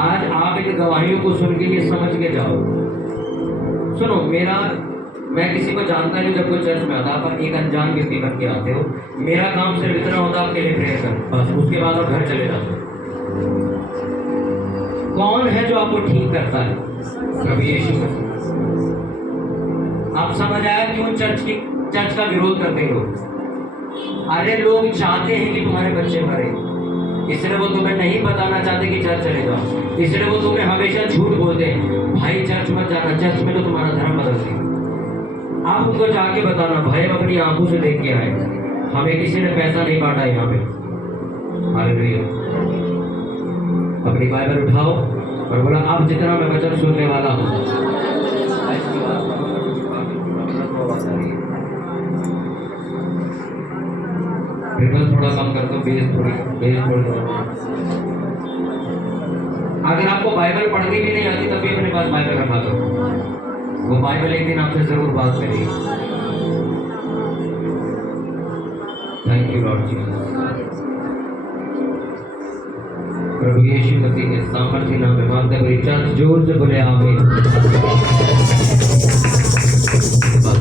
आज आप इन गवाहियों को सुन के ये समझ के जाओ। सुनो, मैं किसी को जानता नहीं, जब कोई चर्च में आता आप एक अनजान व्यक्ति बन के आते हो, मेरा काम सिर्फ इतना होता आपके लिए प्रेयर कर, बस उसके बाद आप घर चले जाते हो। कौन है जो आपको ठीक करता है? प्रभु यीशु मसीह। आप समझ आया क्यों चर्च का विरोध करते हो? अरे लोग चाहते हैं कि तुम्हारे बच्चे मरे, इसलिए वो तुम्हें नहीं बताना चाहते कि चर्च चले जाओ, इसलिए वो तुम्हें हमेशा झूठ बोलते हैं, भाई चर्च मत जाना, चर्च में तो तुम्हारा धर्म बदल देगा। आप उनको जाके बताना, भाई हम अपनी आंखों से देख के आए, हमें किसी ने पैसा नहीं बांटा यहाँ पे। हालेलुया। अपनी बाइबल उठाओ और बोला, आप जितना मैं वचन सुनने वाला हूँ, थोड़ा कम कर दो, बेस थोड़ी दो। अगर आपको बाइबल पढ़नी भी नहीं आती तब भी अपने पास बाइबल रखा दो, वो बाइबल एक दिन आपसे जरूर बात करेगी। Thank you Lord Jesus. प्रभु यीशु मसीह के सामर्थ्य नाम में मानते हुए चर्च जोर से बोले आमीन।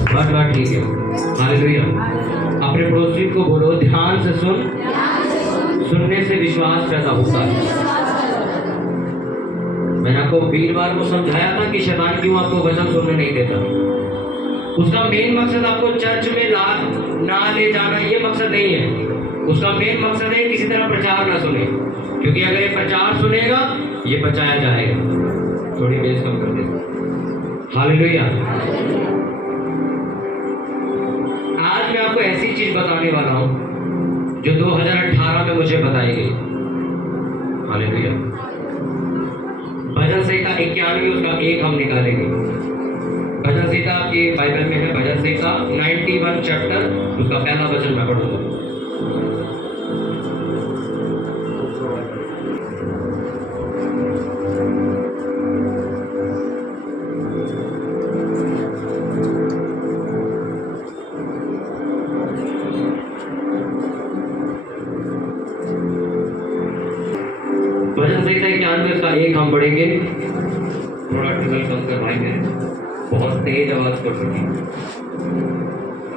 बस बात ठीक है। हालेलुया। अपने पड़ोसी को बोलो, ध्यान से सुन, सुनने से विश्वास पैदा होता है। मैंने आपको वीरवार को समझाया था कि शैतान क्यों आपको वचन सुनने नहीं देता। उसका मेन मकसद आपको चर्च में ना ले जाना, ये मकसद नहीं है। उसका मेन मकसद है किसी तरह प्रचार ना सुने, क्योंकि अगर ये प्रचार सुनेगा ये बचाया जाएगा। थोड़ी बेस कम कर दे। हालेलुया। आज मैं आपको ऐसी चीज बताने वाला हूं जो 2018 में मुझे बताई गई। हालेलुया। भजन संहिता 91 उसका 1 हम निकालेंगे। भजन संहिता आपकी बाइबल में है, भजन संहिता 91 चैप्टर, उसका पहला वचन मैं पढ़ूंगा। भजन संहिता 91 उसका 1 हम पढ़ेंगे। थोड़ा टिकल कम कर भाई, मेरे बहुत तेज आवाज कर रही है,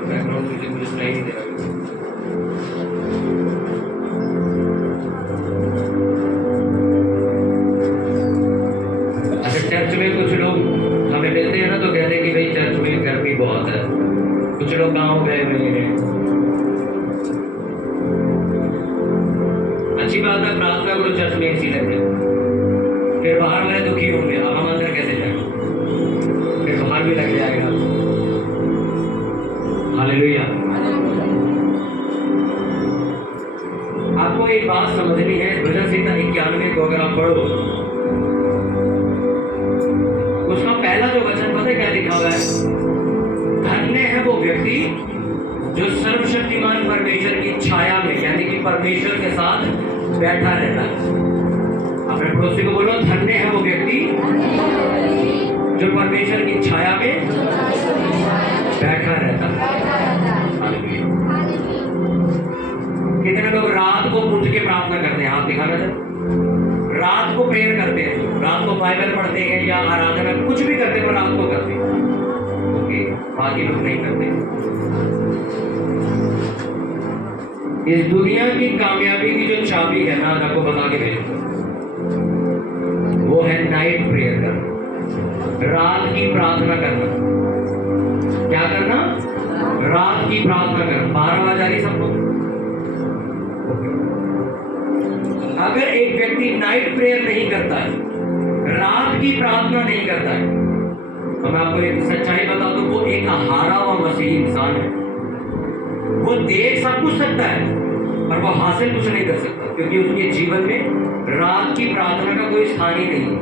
बैकग्राउंड म्यूजिक मुझे सुनाई नहीं दे रहा। अच्छा, चर्च में कुछ लोग हमें मिलते हैं ना, तो कहते हैं कि भाई चर्च में गर्मी बहुत है। कुछ लोग गाँव गए हुए हैं, अच्छी बात है, प्रार्थना करो, चर्च में एसी लगे, फिर बाहर वाले दुखी होंगे, अब हम अंदर कैसे जाएंगे, फिर बाहर भी लग जाएगा। हालेलुया। आपको एक बात समझनी है, भजन संहिता 91 को अगर आप पढ़ो, उसका पहला जो वचन पता है क्या लिखा हुआ है? धन्य है वो व्यक्ति जो सर्वशक्तिमान परमेश्वर की छाया में, यानी कि परमेश्वर के साथ बैठा रहता है। अपने पड़ोसी को बोलो, धन्य है वो व्यक्ति जो परमेश्वर की छाया में बैठा रहता है। कितने लोग रात को उठ के प्रार्थना करते हैं? हाथ दिखाना चाहिए। रात को प्रेयर करते हैं, रात को बाइबल पढ़ते हैं या आराधना कुछ भी करते हैं, वो रात को करते हैं। ओके, बाकी लोग नहीं करते। इस दुनिया की कामयाबी की जो चाबी है ना, आपको बता के भेजूंगा, वो है नाइट प्रेयर करना, रात की प्रार्थना करना। क्या करना? रात की प्रार्थना करना। 12 बजे आ रही सबको। अगर एक व्यक्ति नाइट प्रेयर नहीं करता है, रात की प्रार्थना नहीं करता है, तो मैं आपको एक सच्चाई बता दूं, वो एक हारा हुआ मसीही इंसान है। वो देख सब कुछ सकता है पर वो हासिल कुछ नहीं कर सकता, क्योंकि उसके जीवन में रात की प्रार्थना का कोई स्थान ही नहीं है।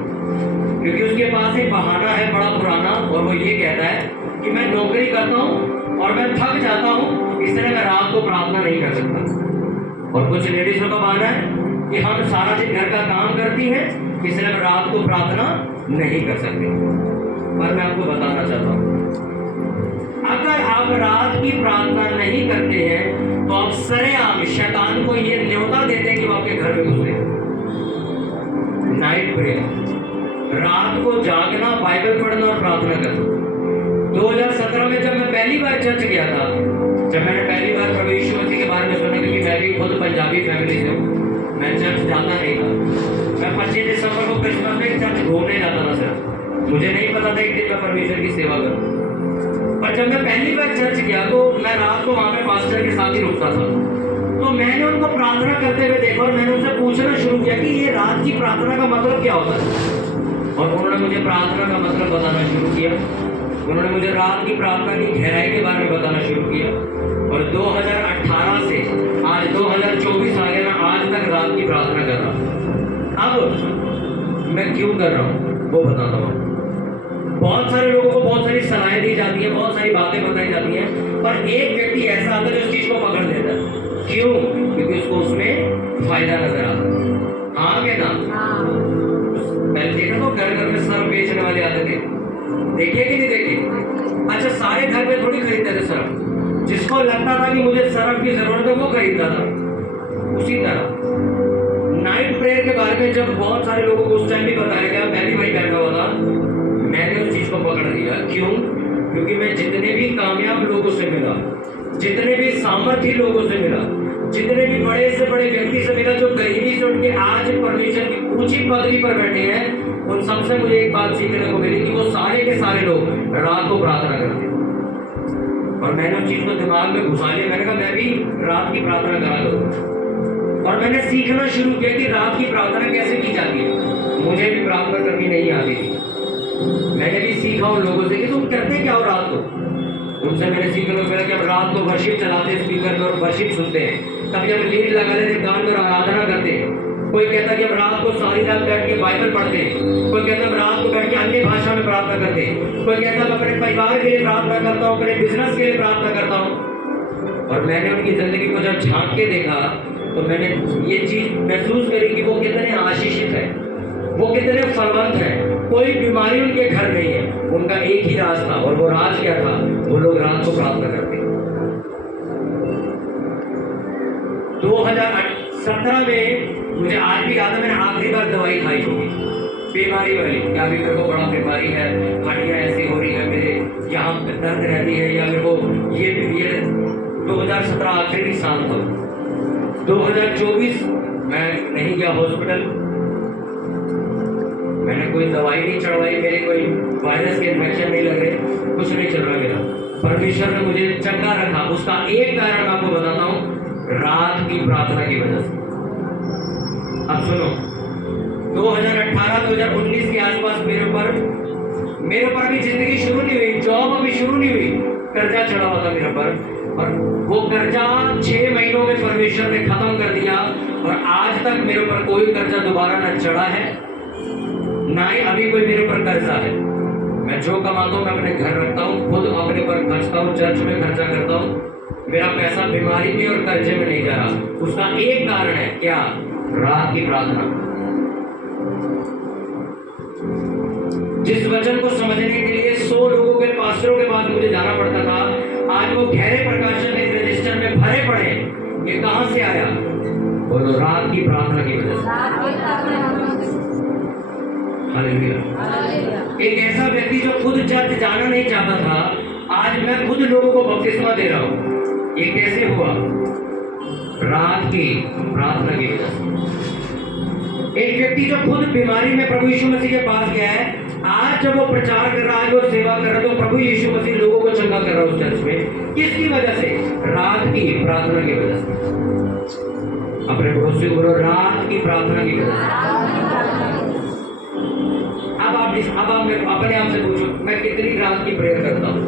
क्योंकि उसके पास एक बहाना है बड़ा पुराना, और वो ये कहता है कि मैं नौकरी करता हूँ और मैं थक जाता हूँ, इसलिए मैं रात को प्रार्थना नहीं कर सकता। और कुछ लेडीजों का बहाना है कि हम सारा दिन घर का काम करती हैं, इसलिए हम रात को प्रार्थना नहीं कर सकते। पर मैं आपको बताना चाहता हूँ, अगर आप रात की प्रार्थना नहीं करते हैं तो आप सरेआम शैतान को ये न्योता देते हैं कि वो आपके घर में घुसे। नाइट नाइट प्रेयर, रात को जागना, बाइबल पढ़ना और प्रार्थना करना। 2017 में जब मैं पहली बार चर्च गया था, जब मैंने पहली बार प्रभु यीशु मसीह के बारे में सुना, क्योंकि मैं भी खुद पंजाबी फैमिली से हूँ, मैं चर्च जाता नहीं था। मैं 25 दिसंबर को क्रिसमस में चर्च घूमने जाता था सिर्फ, मुझे नहीं पता था एक दिन मैं परमेश्वर की सेवा करूँ। पर जब मैं पहली बार चर्च गया तो मैं रात को वहाँ पे पास्टर के साथ ही रुकता था, तो मैंने उनको प्रार्थना करते हुए देखा और मैंने उनसे पूछना शुरू किया कि ये रात की प्रार्थना का मतलब क्या होता है। और उन्होंने मुझे प्रार्थना का मतलब बताना शुरू किया। उन्होंने मुझे रात की प्रार्थना की गहराई के बारे में बताना शुरू किया। और 2018 से आज 2024 आ गया, मैं आज तक रात की प्रार्थना कर रहा हूँ। अब मैं क्यों कर रहा हूँ वो बताता हूँ। बहुत सारे लोगों को बहुत सारी सलाहें दी जाती है, बहुत सारी बातें बताई जाती हैं, पर एक व्यक्ति ऐसा आता है जो उस चीज को पकड़ लेता है। क्यों? क्योंकि उसको उसमें फायदा नजर आता है। हाँ के ना, पहले देखा तो घर घर में सर्फ बेचने वाले आते थे, देखिए कि नहीं देखे? अच्छा, सारे घर में थोड़ी खरीदते थे सर्फ, जिसको लगता था कि मुझे सर्फ की जरूरत है वो खरीदता था। उसी तरह नाइट प्रेयर के बारे में जब बहुत सारे लोगों को उस टाइम भी बताया गया, मैं भी वही बैठा हुआ था, मैंने उस चीज को पकड़ लिया। क्यों? क्योंकि मैं जितने भी कामयाब लोगों से मिला, जितने भी सामर्थ्य लोगों से मिला, जितने भी बड़े से बड़े व्यक्ति से मिला जो गरीबी से उठ के आज परमेश्वर की ऊंची पदवी पर बैठे हैं, उन सबसे मुझे एक बात सीखने को मिली कि वो सारे के सारे लोग रात को प्रार्थना करते हैं। और मैंने उस चीज को दिमाग में घुसा लिया। मैंने कहा मैं भी रात की प्रार्थना करा करूँ। और मैंने सीखना शुरू किया कि रात की प्रार्थना कैसे की जाती है। मुझे भी प्रार्थना करनी नहीं आती थी। मैंने भी सीखा उन लोगों से कि तुम करते क्या हो रात को। उनसे मैंने सीखना मिला कि हम रात को वर्शिप चलाते हैं स्पीकर में और वर्शिप सुनते हैं। कभी हम लीड लगा लेते कान में आराधना करते हैं। कोई कहता है कि हम रात को सारी रात बैठ के बाइबल पढ़ते हैं। कोई कहता है हम रात को बैठ के अन्य भाषा में प्रार्थना करते हैं। कोई कहता है मैं अपने परिवार के लिए प्रार्थना करता हूँ, अपने बिजनेस के लिए प्रार्थना करता हूँ। और मैंने उनकी जिंदगी को जब झांक के देखा तो मैंने ये चीज महसूस करी कि वो कितने आशीषित है, वो कितने फलवंत है। कोई बीमारी उनके घर नहीं है, उनका एक ही राज था। और वो राज क्या था? वो लोग रात को प्रार्थना करते। 2017 में मुझे आज भी याद है, मैंने आखिरी बार दवाई खाई होगी बीमारी वाली। क्या भी मेरे को बड़ा बीमारी है, हड्डियाँ ऐसी हो रही है, मेरे यहाँ दर्द रहती है, या मेरे को ये 2017 आखिरी साल था। 2024 मैं नहीं गया हॉस्पिटल, मैंने कोई दवाई नहीं चढ़वाई, मेरे कोई वायरस के इन्फेक्शन नहीं लगे, कुछ नहीं चल रहा मेरा। परमेश्वर ने मुझे चंगा रखा। उसका एक कारण मैं आपको बताता हूँ, रात की प्रार्थना की वजह से। अब सुनो, 2018-2019 के आसपास मेरे ऊपर अभी जिंदगी शुरू नहीं हुई, जॉब अभी शुरू नहीं हुई, कर्जा चढ़ा हुआ था मेरे ऊपर। और वो कर्जा 6 महीनों में परमेश्वर ने खत्म कर दिया। और आज तक मेरे ऊपर कोई कर्जा दोबारा न चढ़ा है, ना ही अभी कोई मेरे ऊपर कर्जा है। मैं जो कमाता हूँ मैं अपने घर रखता हूँ, खुद अपने पर खर्चता हूँ, चर्च में खर्चा करता हूँ। मेरा पैसा बीमारी में और कर्जे में नहीं जा रहा। उसका एक कारण है क्या? रात की प्रार्थना। जिस वचन को समझने के लिए 100 लोगों के पास्टरों के पास मुझे जाना पड़ता था, आज वो गहरे प्रकाशन एक रजिस्टर में भरे पड़े। ये कहां से आया? बोलो, रात की प्रार्थना की वजह से। हालेलुया। एक ऐसा व्यक्ति जो खुद चर्च जाना नहीं चाहता था, आज मैं खुद लोगों को बपतिस्मा दे रहा हूं। ये कैसे हुआ? रात की प्रार्थना की वजह से। एक व्यक्ति जो खुद बीमारी में प्रभु यीशु मसीह के पास गया है, आज जब वो प्रचार कर रहा है, वो सेवा कर रहा है, तो प्रभु यीशु मसीह लोगों को चंगा कर रहा है उस चर्च में। किसकी वजह से? रात की प्रार्थना की वजह से। अपने पड़ोसी को बोलो, रात की प्रार्थना की वजह से। अब आप अपने आप से पूछो, मैं कितनी रात की प्रेयर करता हूँ?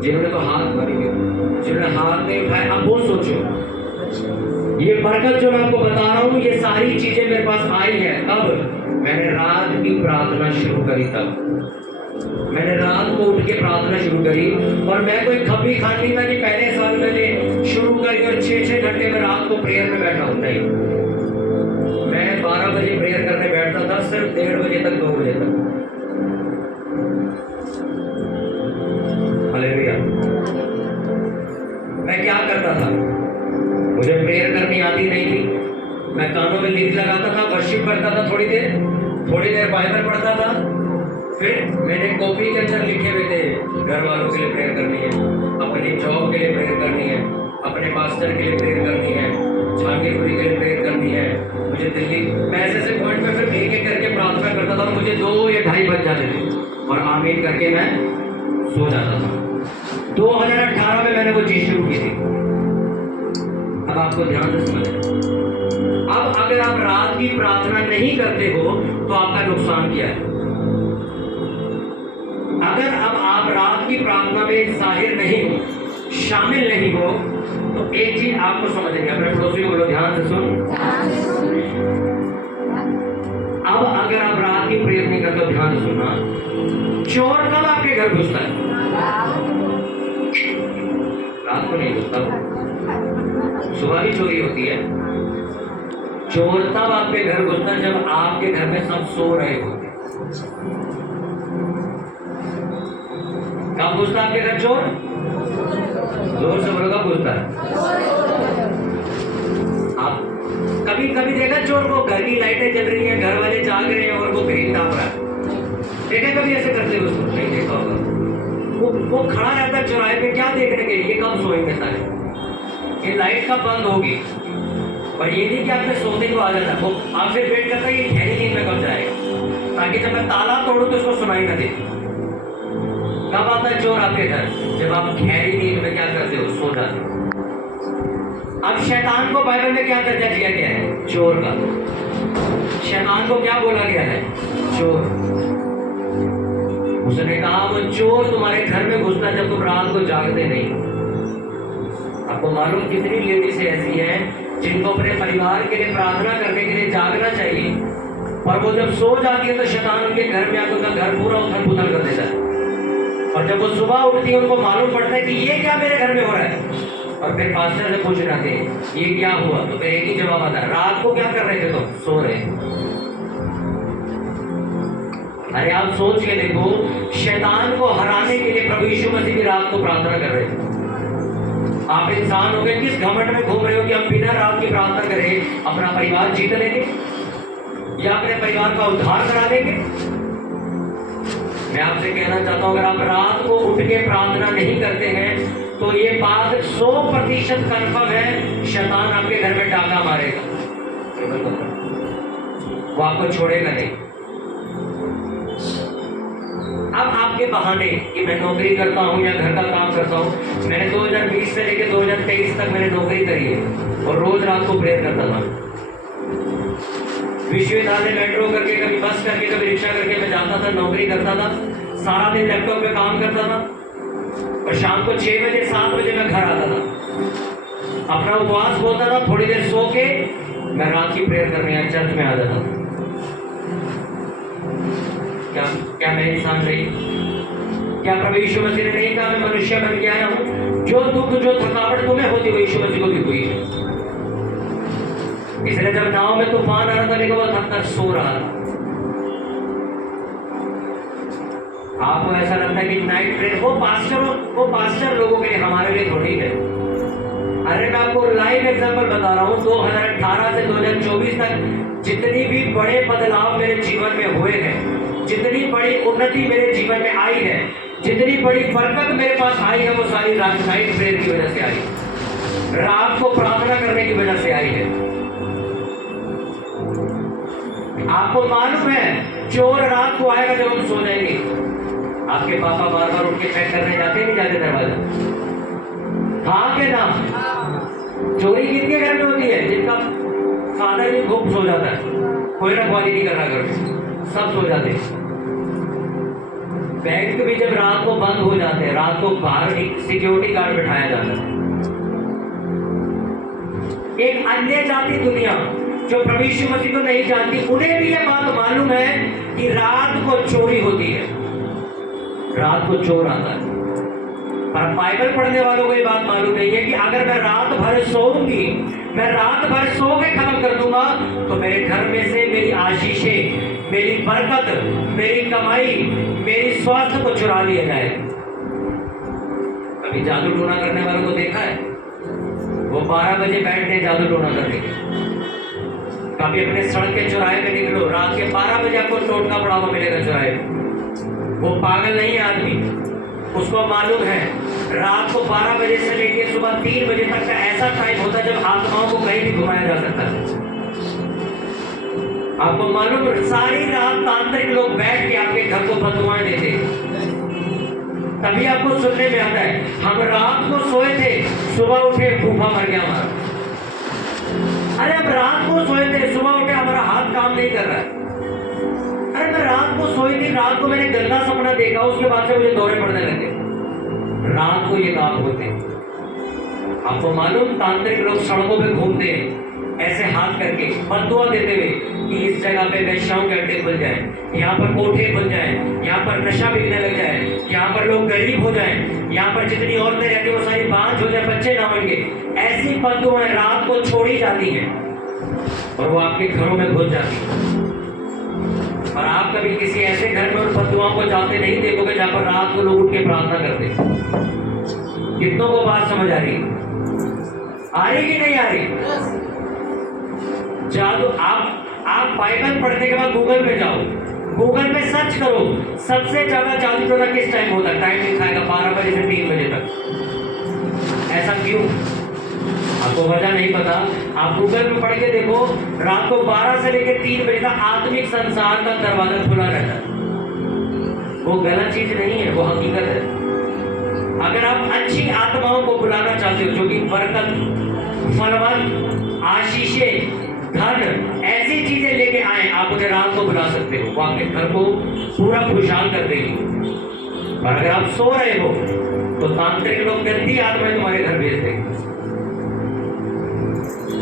जिन्होंने तो हाथ मारी, जिन्होंने हाथ नहीं उठाए, अब वो सोचो। ये बरकत जो मैं आपको बता रहा हूँ, ये सारी चीजें मेरे पास आई है कब? मैंने रात की प्रार्थना शुरू करी। तब मैंने रात को उठ के प्रार्थना शुरू करी। और मैं कोई खपी खानी था कि पहले साल मैंने शुरू करी और 6-6 घंटे में रात को प्रेयर में बैठा हूँ। नहीं, मैं 12 बजे प्रेयर करने बैठता था, सिर्फ 1:30 बजे तक, 2 बजे तक। हालेलुया। मैं क्या करता था? मुझे प्रेयर करनी आती नहीं थी, मैं कानों में लीड लगाता था, वर्शिप करता था, थोड़ी देर बाइबल पढ़ता था। फिर मैंने कॉपी के अंदर लिखे हुए थे, घर वालों के लिए प्रेयर करनी है, अपनी जॉब के लिए प्रेयर करनी है, अपने मास्टर के लिए प्रेयर करनी है, झांकीपुरी के लिए प्रेयर करनी है, मुझे दिल्ली। मैं ऐसे पॉइंट पे फिर एक एक करके प्रार्थना करता था। मुझे 2 या 2:30 बज जाते थे और आमीन करके मैं सो जाता था। 2018 में मैंने वो चीज शुरू की थी। अब आपको ध्यान से समझना, अब अगर आप रात की प्रार्थना नहीं करते हो तो आपका नुकसान क्या है? अगर अब आप रात की प्रार्थना में जाहिर नहीं हो, शामिल नहीं हो, तो एक चीज आपको समझनी है। अपने पड़ोसी को बोलो, ध्यान से सुन। अब अगर आप रात की प्रेयर नहीं करते हो, ध्यान से सुनना, चोर कब आपके घर घुसता है? रात को नहीं घुसता, सुबह भी चोरी होती है। चोर तब आपके घर घुसता है जब आपके घर में सब सो रहे होते हैं। कब घुसता आपके घर चोर? जोर से बोलो, कब घुसता है? आप कभी कभी देखा चोर को, घर की लाइटें जल रही हैं, घर वाले जाग रहे हैं और वो कहीं ताप रहा है? देखा कभी ऐसे करते हुए? नहीं देखा होगा। वो खड़ा रहता है चौराहे पे, क्या देखने के, ये कब सोएंगे सारे, ये लाइट कब बंद होगी। और ये नहीं कि आपने सोने को आ जाता, वो आपसे वेट करता है ये गहरी नींद में कब जाएगा, ताकि जब मैं ताला तोड़ू तो उसको सुनाई ना दे। कब आता है चोर आपके घर? जब आप गहरी नींद में क्या करते हो, सो जाते हो। अब शैतान को बाइबल में क्या दर्जा दिया गया है? चोर का। शैतान को क्या बोला गया है? चोर। उसने कहा वो चोर तुम्हारे घर में घुसता जब तुम रात को जागते नहीं। आपको मालूम कितनी लेडीज ऐसी हैं जिनको अपने परिवार के लिए प्रार्थना करने के लिए जागना चाहिए, और वो जब सो जाती है तो शैतान उनके घर में आकर उनका घर पूरा उथल पुथल कर देता है। और जब वो सुबह उठती है उनको मालूम पड़ता है कि ये क्या मेरे घर में हो रहा है, और फिर पास्टर से पूछ जाते हैं ये क्या हुआ, तो फिर एक ही जवाब आता है, रात को क्या कर रहे थे? तो सो रहे। अरे आप सोच के देखो, शैतान को हराने के लिए प्रभु यीशु मसीह भी रात को प्रार्थना कर रहे थे। आप इंसान हो गए, किस घमंड में घूम रहे हो कि हम बिना रात की प्रार्थना करें अपना परिवार जीत लेंगे या अपने परिवार का उद्धार करा देंगे? मैं आपसे कहना चाहता हूं, अगर आप रात को उठ के प्रार्थना नहीं करते हैं तो ये बात 100% कन्फर्म है, शैतान आपके घर में डाका मारेगा, वो आपको छोड़ेगा नहीं। अब आपके बहाने कि मैं नौकरी करता हूं या घर का काम करता हूं, मैंने 2020 से लेकर 2023 तक मैंने नौकरी करी है और रोज रात को प्रेयर करता था। विश्वविद्यालय मेट्रो करके, कभी बस करके, कभी रिक्शा करके मैं जाता था, नौकरी करता था, सारा दिन लैपटॉप पे काम करता था और शाम को 6 बजे 7 बजे मैं घर आता था, अपना उपवास बोलता था, थोड़ी देर सो के मैं रात की प्रेयर करने चर्च में आ जाता था। क्या मैं इंसान रही? क्या प्रभु यीशु मसीह ने नहीं कहा मैं मनुष्य बन के आया हूं? जो दुख जो थकावट तुम्हें होती वो यीशु मसीह को भी हुई है। इसलिए जब नाव में तूफान आ रहा था लेकिन वो तब तक सो रहा था। आपको ऐसा लगता है कि नाइट प्रेयर वो पास्टर लोगों के लिए, हमारे लिए थोड़ी है। अरे मैं आपको लाइव एग्जांपल बता रहा हूँ, 2018 से 2024 तक जितनी भी बड़े बदलाव मेरे जीवन में हुए हैं, जितनी बड़ी उन्नति मेरे जीवन में आई है, जितनी बड़ी बरकत मेरे पास आई है, वो सारी नाइट प्रेयर की वजह से आई, रात को प्रार्थना करने की वजह से आई है। आपको मालूम है चोर रात को आएगा जब हम सो जाएंगे। आपके पापा बार बार उठ के पैक करने जाते नहीं जाते दरवाजा? हाँ के नाम चोरी कितने घर में होती है? जिनका फादर भी खूब सो जाता है, कोई ना क्वालिटी नहीं कर रहा घर में, सब सो जाते हैं। बैंक भी जब रात को बंद हो जाते हैं, रात को बाहर एक सिक्योरिटी गार्ड बिठाया जाता है। एक अन्य जाति दुनिया जो प्रभु यीशु मसीह को नहीं जानती, उन्हें भी यह बात मालूम है कि रात को चोरी होती है, रात को चोर आता है। पर बाइबल पढ़ने वालों को ये बात मालूम नहीं है कि अगर मैं रात भर सोऊंगी, मैं रात भर सो के खत्म कर दूंगा, तो मेरे घर में से मेरी आशीषें, मेरी बरकत, मेरी कमाई, मेरी स्वास्थ्य को चुरा लिया जाए। कभी जादू टोना करने वालों को देखा है? वो 12 बजे बैठते जादू टोना करने के। कभी अपने सड़क के चौराहे पे निकलो, रात के 12 बजे आपको टोटका पड़ा हुआ मिलेगा चौराहे पे। वो पागल नहीं है आदमी, उसको मालूम है रात को 12 बजे से लेकर सुबह 3 बजे तक का ऐसा टाइम होता है जब आत्माओं को कहीं भी घुमाया जा सकता है। आपको मालूम है सारी रात तांत्रिक लोग बैठ के आपके घर को बददुआएं देते हैं। तभी आपको सुनने में आता है हम रात को सोए थे, सुबह उठे फूफा मर गया हमारा। अरे हम रात को सोए थे, सुबह उठे हमारा हाथ काम नहीं कर रहा है। अरे मैं रात को सोई थी, रात को मैंने गंदा सपना देखा, उसके बाद से मुझे दौरे पड़ने लगे। रात को ये काम होते हैं। आपको मालूम तांत्रिक लोग सड़कों पे घूमते हैं ऐसे हाथ करके बददुआ देते हुए कि इस जगह पे वैश्याओं के अड्डे खुल जाए, यहाँ पर कोठे खुल जाए, यहाँ पर नशा बिकने लग जाए, यहाँ पर लोग गरीब हो जाए, यहाँ पर जितनी औरतें रहती वो सारी बांझ हो जाए, बच्चे ना होंगे। ऐसी बददुआएं रात को छोड़ी जाती हैं और वो आपके घरों में घुस जाती है। और आप कभी किसी ऐसे घर में उन बददुआओं को जाते नहीं देखोगे जहाँ पर रात को लोग उठ के प्रार्थना करते। कितनों को बात समझ आ रही कि नहीं आ रही? जादू आप बाइबल पढ़ने के बाद गूगल पे जाओ, गूगल पे सर्च करो सबसे ज्यादा जादू टोना किस टाइम होता है। टाइम दिखाएगा 12 बजे से 3 बजे तक। ऐसा क्यों? आपको वजह नहीं पता। आप गूगल पे पढ़ के देखो, रात को 12 से लेकर 3 बजे तक आत्मिक संसार का दरवाजा खुला रहता है। वो गलत चीज नहीं है, वो हकीकत है। अगर आप अच्छी आत्माओं को बुलाना चाहते हो जो कि बरकत, फलवंत, आशीषें, धन, ऐसी चीजें लेके आए, आप उन्हें रात को बुला सकते हो। वो आपके घर को पूरा खुशहाल कर देगी। और अगर आप सो रहे हो तो तांत्रिक लोग गंदी आत्माएं तुम्हारे घर भेज देंगे।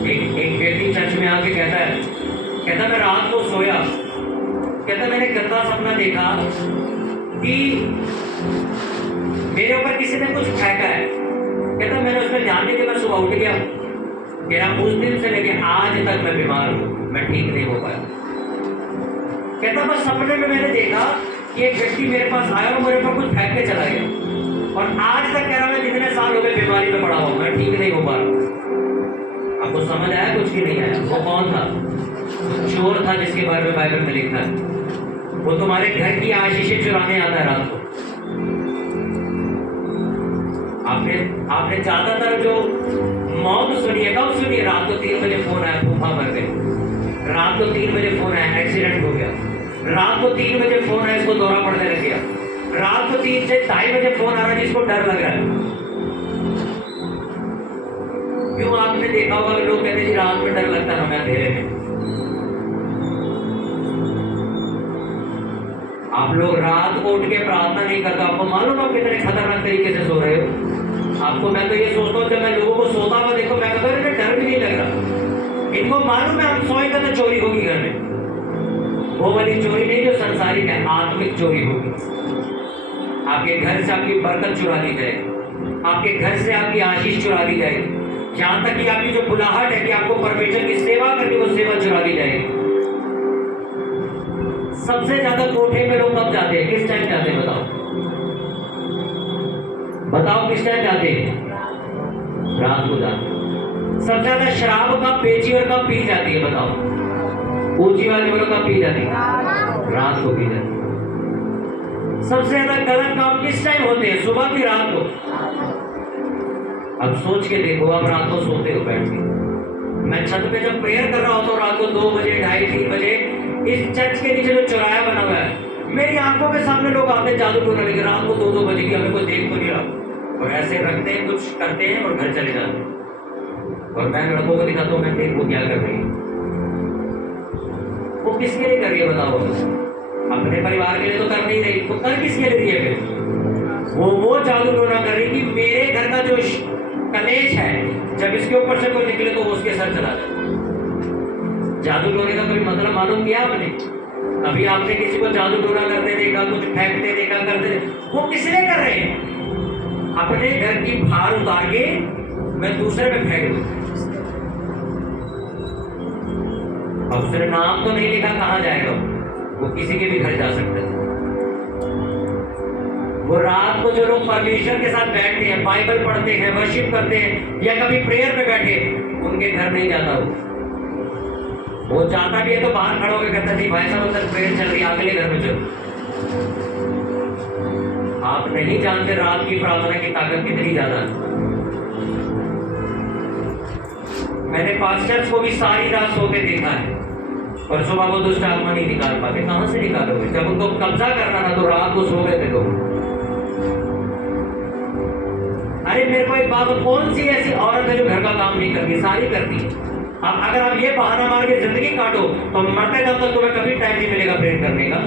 एक व्यक्ति चर्च में आके कहता मैं रात को सोया, कहता मैंने गंदा सपना देखा कि मेरे ऊपर किसी ने कुछ फेंका है। कहता मैंने उसमें ध्यान नहीं दिया, मैं सुबह उठ गया। मेरा उस दिन से लेके आज तक मैं बीमार हूँ, मैं ठीक नहीं हो पाया। कहता बस सपने में मैंने देखा कि एक व्यक्ति मेरे पास आया और मेरे पर कुछ फेंक के चला गया और आज तक कह रहा मैं कितने साल हो गए बीमारी में पड़ा हूँ, मैं ठीक नहीं हो पा रहा। आपको समझ आया कुछ की नहीं आया? वो कौन था? चोर था जिसके बारे में बाइबल में लिखा है। वो तुम्हारे घर की आशीषें चुराने आता है रात को। आपने ज्यादातर जो मौत सुनी है कब सुनी है? रात को 3 बजे फोन आया फूफा मर गए, रात को 3 बजे फोन आया एक्सीडेंट हो गया, रात को 3 बजे फोन आया इसको दौरा पड़ने लग गया, रात को 3 से 2:30 बजे फोन आ रहा है जिसको डर लग रहा है। क्यों? आपने देखा होगा लोग कहते हैं रात में डर लगता है हमें अंधेरे में। आप लोग रात को उठ के प्रार्थना नहीं करते। आपको मालूम आप कितने खतरनाक तरीके से सो रहे हो? आपको मैं तो ये सोचता हूँ जब मैं लोगों को सोता हुआ देखो मैं कहता हूँ डर भी नहीं लग रहा। इनको मालूम है हम सोएंगे तो चोरी होगी घर में। वो वाली चोरी नहीं जो संसारिक है, आत्मिक चोरी होगी। आपके घर से आपकी बरकत चुरा ली जाएगी, आपके घर से आपकी आशीष चुरा ली जाएगी, यहाँ तक कि आपकी जो बुलाहट है कि आपको परमेश्वर की सेवा करनी वो सेवा चुरा ली जाएगी। सबसे ज्यादा कोठे में लोग कब जाते हैं? किस टाइम जाते हैं? बताओ किस टाइम जाते हैं? रात को जाते। सबसे ज्यादा शराब कब बेची और कब पी जाती है? बताओ। ऊंची वाली बोलो कब पी जाती है? रात को पी जाती है। सबसे ज्यादा गलत काम किस टाइम होते हैं? सुबह की रात को? अब सोच के देखो, आप रात को सोते हो बैठ के। मैं छत पे जब प्रेयर कर रहा होता हूँ रात को 2 बजे 2:30 3 बजे, इस चर्च के नीचे जो चौराहा बना हुआ है मेरी आंखों के सामने लोग आते जादू टोना लेके रात को 2-2 बजे की, हमें कोई देख को नहीं रहा और ऐसे रखते हैं, कुछ करते हैं और घर चले जाते हैं। और मैं लड़कों को दिखाता हूँ मैं देख वो क्या कर रही है। वो किसके लिए कर रही है बताओ? अपने परिवार के लिए तो कर नहीं रही, वो कर किसके लिए रही है फिर? वो जादू टोना कर रही कि मेरे घर का जो कलेश है जब इसके ऊपर से कोई निकले तो वो उसके सर चला जाए। जादू टोने का कोई मतलब मालूम किया आपने? अभी आपने किसी को जादू टोना करते देखा, कुछ फेंकते देखा, करते देखा, वो किस लिए कर रहे हैं? अपने घर की भार उतार के मैं दूसरे में फेंक दूं। अब उसने नाम तो नहीं लिखा, कहां जाएगा वो किसी के भी घर जा सकता है। वो रात को जो लोग परमेश्वर के साथ बैठते हैं, बाइबल पढ़ते हैं, वर्शिप करते हैं, या कभी प्रेयर पे बैठे, उनके घर नहीं जाता वो जाता भी है तो बाहर खड़ा होकर कहता नहीं भाई साहब उधर प्रेयर चल रही है, अगले घर में चलो। आप नहीं जानते रात की प्रार्थना की ताकत कितनी ज्यादा है। मैंने पास्टर्स को भी सारी रात सो के देखा है और सुबह वो दुष्ट आत्मा नहीं निकाल पाते। कहां से निकालोगे? जब उनको कब्जा करना था तो रात को सो गए थे लोग। अरे मेरे को एक बात, कौन सी ऐसी औरत है जो घर का काम नहीं करती? सारी करती है। अब अगर आप ये बहाना मार के जिंदगी काटो तो मरते दम तक तुम्हें कभी टाइम नहीं मिलेगा प्रेयर करने का।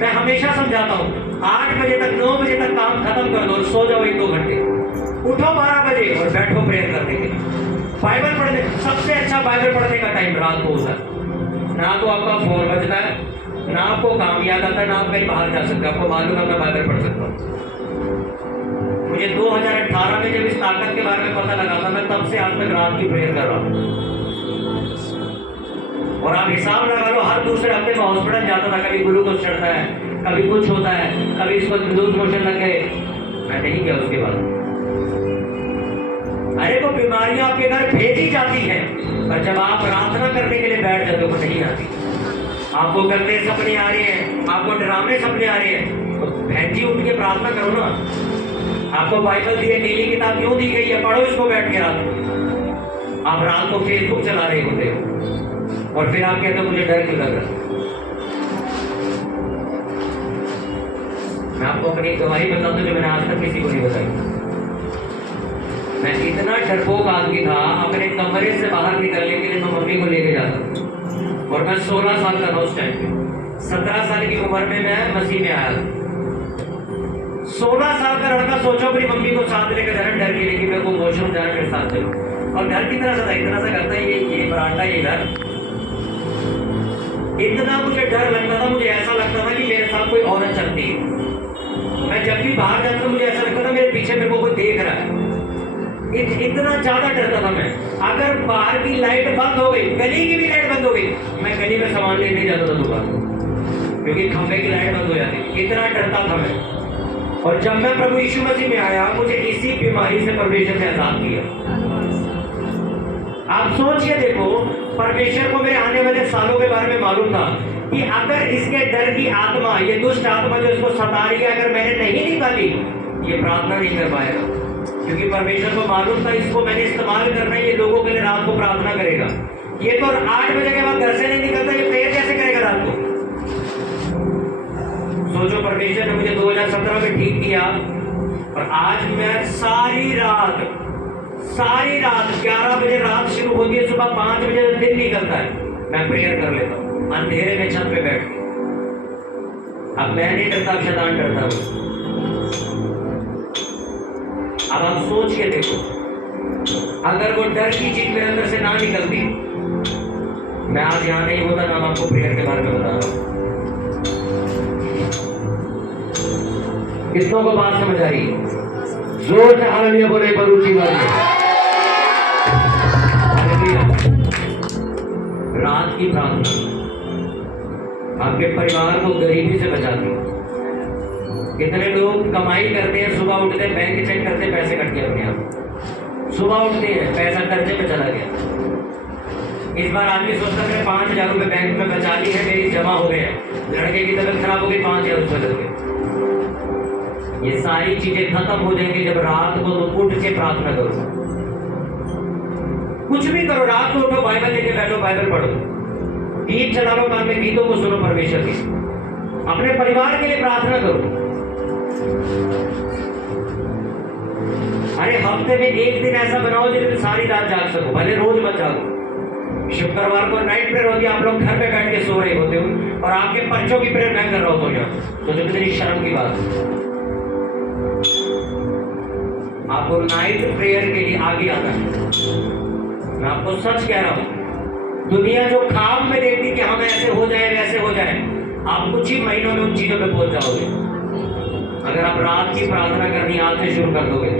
मैं हमेशा समझाता हूँ 8 बजे तक 9 बजे तक काम खत्म कर दो और सो जाओ 1-2 घंटे, उठो 12 बजे और बैठो प्रेयर करने के लिए। बाइबल पढ़ने, सबसे अच्छा बाइबल पढ़ने का टाइम रात को होता है। ना तो आपका फोन बजता है, ना आपको काम याद आता है, ना आप कहीं बाहर जा सकते। आपको मालूम है मैं बाइबल पढ़ सकता हूँ। मुझे 2018 में जब इस ताकत के बारे में पता लगा था, मैं तब से आज तक रात की प्रेयर कर रहा हूँ। और आप हिसाब लगा लो, हर दूसरे हफ्ते में हॉस्पिटल जाता था, कभी ग्लूकोज चढ़ता है, कभी कुछ होता है, कभी इसको लूज मोशन लग गए, मैं नहीं किया उसके बाद। अरे वो बीमारियां आपके घर भेजी जाती हैं, पर जब आप प्रार्थना करने के लिए बैठ जाते हो वो नहीं आती। आपको गंदे सपने आ रहे हैं, आपको डरावने सपने आ रहे हैं, तो बहन जी उठ के प्रार्थना करो ना। आपको बाइबल दी है, नीली किताब क्यों दी गई है? पढ़ो इसको बैठ के रात को। आप रात को फेसबुक चला रहे होते हो और फिर आप कहते हो मुझे डर क्यों लग रहा। मैं आपको अपनी गवाही बताता हूं जो मैंने आज तक किसी को नहीं बताई। मैं इतना डरपोक आदमी था, अपने कमरे से बाहर निकलने के लिए मैं मम्मी को लेके जाता और मैं 16 साल का था उस टाइम पे। 17 साल की उम्र में मैं मसीह में आया। 16 साल का लड़का, सोचो अपनी मम्मी को साथ लेकर जाना, डर के लिए कि मेरे को वॉशरूम जाना, मेरे साथ चलो। और घर कितना सा था, इतना सा करता है ये बरांडा, ये घर। इतना मुझे डर लगता था, मुझे ऐसा लगता था कि मेरे साथ कोई औरत चलती है। मैं जब भी बाहर जाता था मुझे ऐसा लगता था मेरे पीछे मेरे को कोई देख रहा है। इतना ज्यादा डरता था मैं। अगर बाहर की लाइट बंद हो गई, गली की भी लाइट बंद हो गई, मैं गली में सामान लेने जाता था दोबारा, क्योंकि खंभे की लाइट बंद हो जाती। इतना डरता था मैं। और जब मैं प्रभु यीशु मसीह में आया, मुझे इसी बीमारी से परमेश्वर ने आजाद किया। आप सोचिए, देखो परमेश्वर को मेरे आने वाले सालों के बारे में मालूम था कि अगर इसके डर की आत्मा, ये दुष्ट आत्मा जो इसको सता रही है, अगर मैंने नहीं निकाली, ये प्रार्थना नहीं कर पाएगा। क्योंकि परमेश्वर को मालूम था इसको मैंने इस्तेमाल करना है, ये लोगों के लिए रात को प्रार्थना करेगा। ये तो 8 बजे के बाद घर से नहीं निकलता, ये प्रेयर कैसे करेगा रात को? सोचो, परमेश्वर ने मुझे 2017 में ठीक किया और आज मैं सारी रात 11 बजे रात शुरू होती है, सुबह 5 बजे दिन निकलता है, मैं प्रेयर कर लेता हूँ अंधेरे में छत पे बैठ के। अब मैं नहीं डरता, शैतान डरता हूँ। अब आप सोच के देखो, अगर वो डर की चीज मेरे अंदर से ना निकलती, मैं आज यहां नहीं होता, ना आपको प्रेयर के बारे में बता रहा हूं। कितनों को बात समझ आ रही है? जोर से हालेलुया बोले पर ऊंची आवाज में। हालेलुया। रात की प्रार्थना आपके परिवार को गरीबी से बचाती है। कितने लोग कमाई करते हैं, सुबह उठते हैं, बैंक चेक करते हैं, पैसे कट गए अपने आप। सुबह उठते हैं, पैसा कर्जे पे चला गया। इस बार आदमी सोचता है 5,000 रुपये बैंक में बचा ली है, मेरी जमा हो गए हैं। लड़के की तबीयत खराब हो गई, 5,000 रुपये लग गए। ये सारी चीजें खत्म हो जाएंगी जब रात को तुम उठ के प्रार्थना करो। कुछ भी करो, रात को उठो, बाइबल लेके बैठो, बाइबल पढ़ो, गीत चला लो, कान में गीतों को सुनो परमेश्वर की, अपने परिवार के लिए प्रार्थना करो। अरे हफ्ते में एक दिन ऐसा बनाओ जिसमें सारी रात जाग सको, भले रोज मत जागो। शुक्रवार को नाइट प्रेयर होती है, आप लोग घर पे बैठ के सो रहे होते हो और आपके पर्चों की प्रेयर मैं कर रहा हूँ यहाँ, तो जो कितनी शर्म की बात है। आपको नाइट प्रेयर के लिए आगे आना है। मैं आपको सच कह रहा हूँ, दुनिया जो ख्वाब में देखती कि हम ऐसे हो जाए वैसे हो जाए, आप कुछ ही महीनों में उन चीजों पे पहुंच जाओगे अगर आप रात की प्रार्थना करनी आज से शुरू कर दोगे।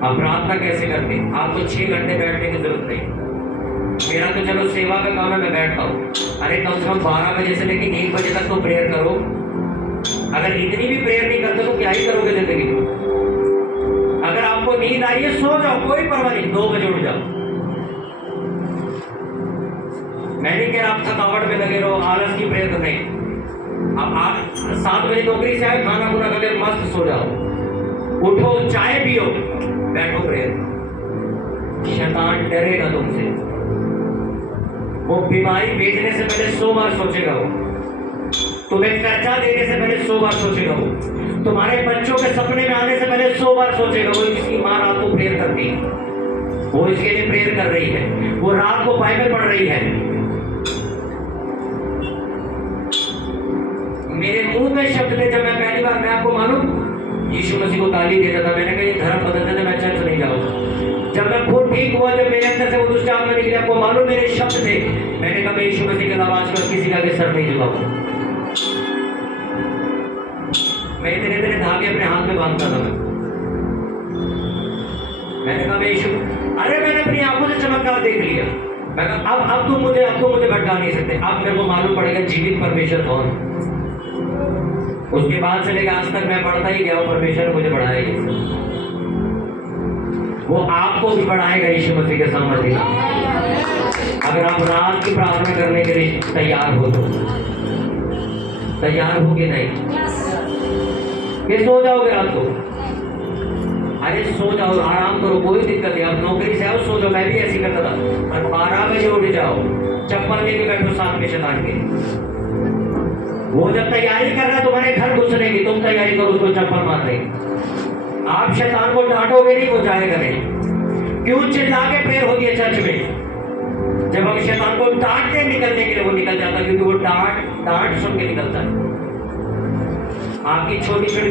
आप प्रार्थना कैसे करते? आपको 6 घंटे बैठने की जरूरत नहीं। मेरा तो चलो सेवा का काम है, मैं बैठता हूँ। अरे कम से कम 12 बजे से लेकर 1 बजे तक तो प्रेयर करो। अगर इतनी भी प्रेयर नहीं करते तो क्या ही करोगे जिंदगी में। अगर आपको नींद आई है सो जाओ, कोई परवाह नहीं, 2 बजे उठ जाओ। मैं नहीं कह रहा आप थकावट में लगे रहो, आलस की प्रेयर तो नहीं। अब आप 7 बजे नौकरी से आए, खाना खुना करके मस्त सो जाओ, उठो चाय पियो, बैठो प्रेयर। शैतान डरेगा तुमसे, वो बीमारी भेजने से पहले 100 बार सोचेगा, वो तुम्हें कर्जा देने से पहले 100 बार सोचेगा, वो तुम्हारे बच्चों के सपने में आने से पहले 100 बार सोचेगा। वो जिसकी माँ रात को प्रेयर करती है, वो इसके लिए प्रेयर कर रही है, वो रात को बाइबल पढ़ रही है। मेरे मुंह में शब्द थे जब मैं पहली बार, मैं आपको मालूम यीशु मसीह को गाली देता था, मैंने कहा ये धर्म बदल देता, मैं चर्च नहीं जाऊंगा। जब मैं खुद ठीक हुआ, जब मेरे अंदर से वो दुष्ट आत्मा निकली, आपको मालूम मेरे शब्द थे, मैंने कहा मैं यीशु मसीह के अलावा आजकल किसी का भी सर नहीं झुकाऊंगा। मैं इतने इतने धागे अपने हाथ में बांधता था। मैंने कहा मैं यीशु, अरे मैंने अपनी आंखों से चमत्कार देख लिया। मैं कहा अब तुम मुझे भटका नहीं सकते। अब मेरे को मालूम पड़ेगा जीवित परमेश्वर कौन। उसके बाद से लेकर आज तक मैं बढ़ता ही गया, परमेश्वर ने मुझे बढ़ाया। वो आपको भी बढ़ाएगा यीशु मसीह के सामर्थ्य का, अगर आप रात की प्रार्थना करने के लिए तैयार हो तो। तैयार हो कि नहीं? कि सो जाओगे रात को? अरे सो जाओ, आराम करो, कोई दिक्कत नहीं। आप नौकरी से आओ, सो जाओ। मैं भी ऐसी करता था, और 12 बजे उठ जाओ, चप्पल लेके बैठो साथ में शैतान के। वो जब तैयारी कर रहा है तुम्हारे घर घुसने की, तुम तैयारी करो उसको चप्पल मारने। आप शैतान को डांटोगे नहीं, वो जाएगा नहीं। क्यों चिल्ला के प्रेयर होती है चर्च में? जब हम शैतान को डांटते निकलने के लिए, वो निकल जाता, क्योंकि वो डांट सुन के निकलता है। आपकी छोटी छोटी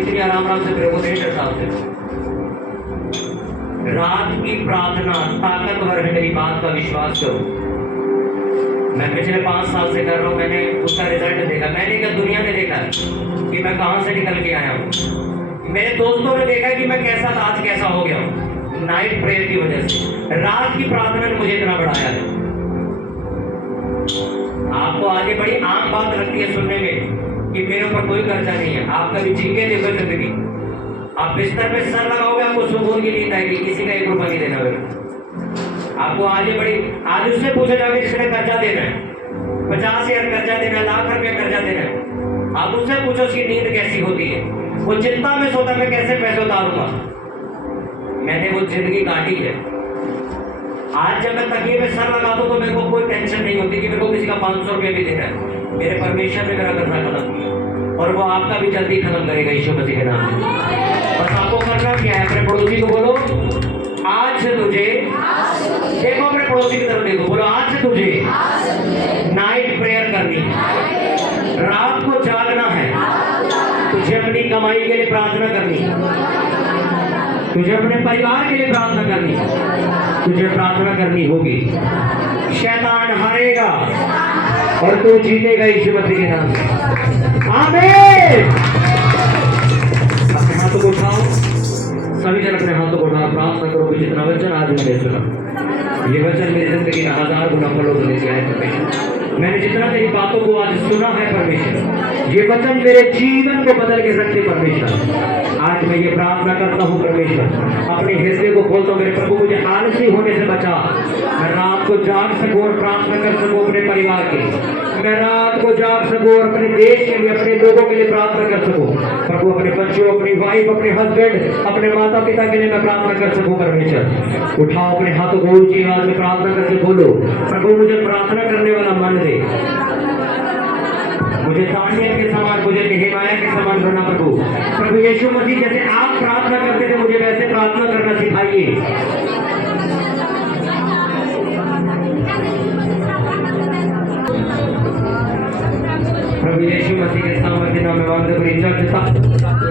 इतनी आराम से प्रेयर, वो नहीं डरता आपसे। रात की प्रार्थना ताकतवर है, मेरी बात का विश्वास करो। मैं पिछले 5 साल से कर रहा हूँ, मैंने उसका रिजल्ट देखा। मैंने क्या, दुनिया ने देखा कि मैं कहाँ से निकल के आया हूँ। मेरे दोस्तों ने देखा कि मैं कैसा था, आज कैसा हो गया हूँ, नाइट प्रेयर की वजह से। रात की प्रार्थना ने मुझे इतना बढ़ाया है। आपको आज ये बड़ी आम बात लगती है सुनने में कि मेरे ऊपर कोई कर्जा नहीं है। आप कभी जीके देखो जिंदगी, आप बिस्तर पे सर लगाओगे, आपको सुकून की नींद आएगी, किसी का 1 रुपया नहीं देना मेरे। आपको आज ये बड़ी, आज उससे पूछा जाएगा जिसने कर्जा देना है, 50,000 कर्जा देना, लाख रुपया कर्जा देना है। आप उससे पूछो उसकी नींद कैसी होती है। वो चिंता में सोता मैं कैसे पैसे उतारूंगा। मैंने वो जिंदगी काटी है। आज जब मैं तकिए में सर लगाता हूं तो मेरे को कोई टेंशन नहीं होती कि मेरे को किसी का 500 रुपया भी देना है। मेरे परमेश्वर ने मेरा कर्जा खत्म किया, और वो आपका भी जल्दी खत्म करेगा यीशु मसीह के नाम से। बस आपको करना क्या है, अपने पड़ोसी को बोलो आज से तुझे, देखो अपने पड़ोसी की तरफ देखो, बोलो आज से तुझे नाइट प्रेयर करनी है, रात को जागना है, तुझे अपनी कमाई के लिए प्रार्थना करनी है, तुझे अपने परिवार के लिए प्रार्थना करनी है, तुझे प्रार्थना करनी होगी। शैतान हारेगा और तू जीतेगा यीशु मसीह के नाम से। आमीन। अपने हाथों को उठाओ, सभी जन अपने हाथों को उठाओ, प्रार्थना करो कि जितना वचन आज मैंने सुना, ये वचन मेरी जिंदगी में 1000 गुना फलों को लेके आए परमेश्वर। मैंने जितना तेरी बातों को आज सुना है परमेश्वर, ये वचन मेरे जीवन को बदल के रखते परमेश्वर। आज मैं ये प्रार्थना करता हूँ परमेश्वर, अपने हृदय को खोलता हूँ मेरे प्रभु, मुझे आलसी होने से बचा। मैं रात को जाग सकूँ और प्रार्थना कर सकूँ अपने परिवार के लिए। मैं रात को जाग सकूँ और अपने देश के लिए, अपने लोगों के लिए प्रार्थना कर सकूँ प्रभु। अपने बच्चों, अपनी वाइफ, अपने हस्बैंड, अपने माता पिता के लिए मैं प्रार्थना कर सकूँ परमेश्वर। उठाओ अपने हाथों को ऊंची आवाज में प्रार्थना करके बोलो, प्रभु मुझे प्रार्थना करने वाला मन दे, मुझे दानियल के समान, मुझे नेहमाया के समान बनना प्रभु। प्रभु यीशु मसीह जैसे आप प्रार्थना करते थे, मुझे वैसे प्रार्थना करना सिखाइए। प्रभु यीशु मसीह के सामर्थ्य नाम में वंदन करी।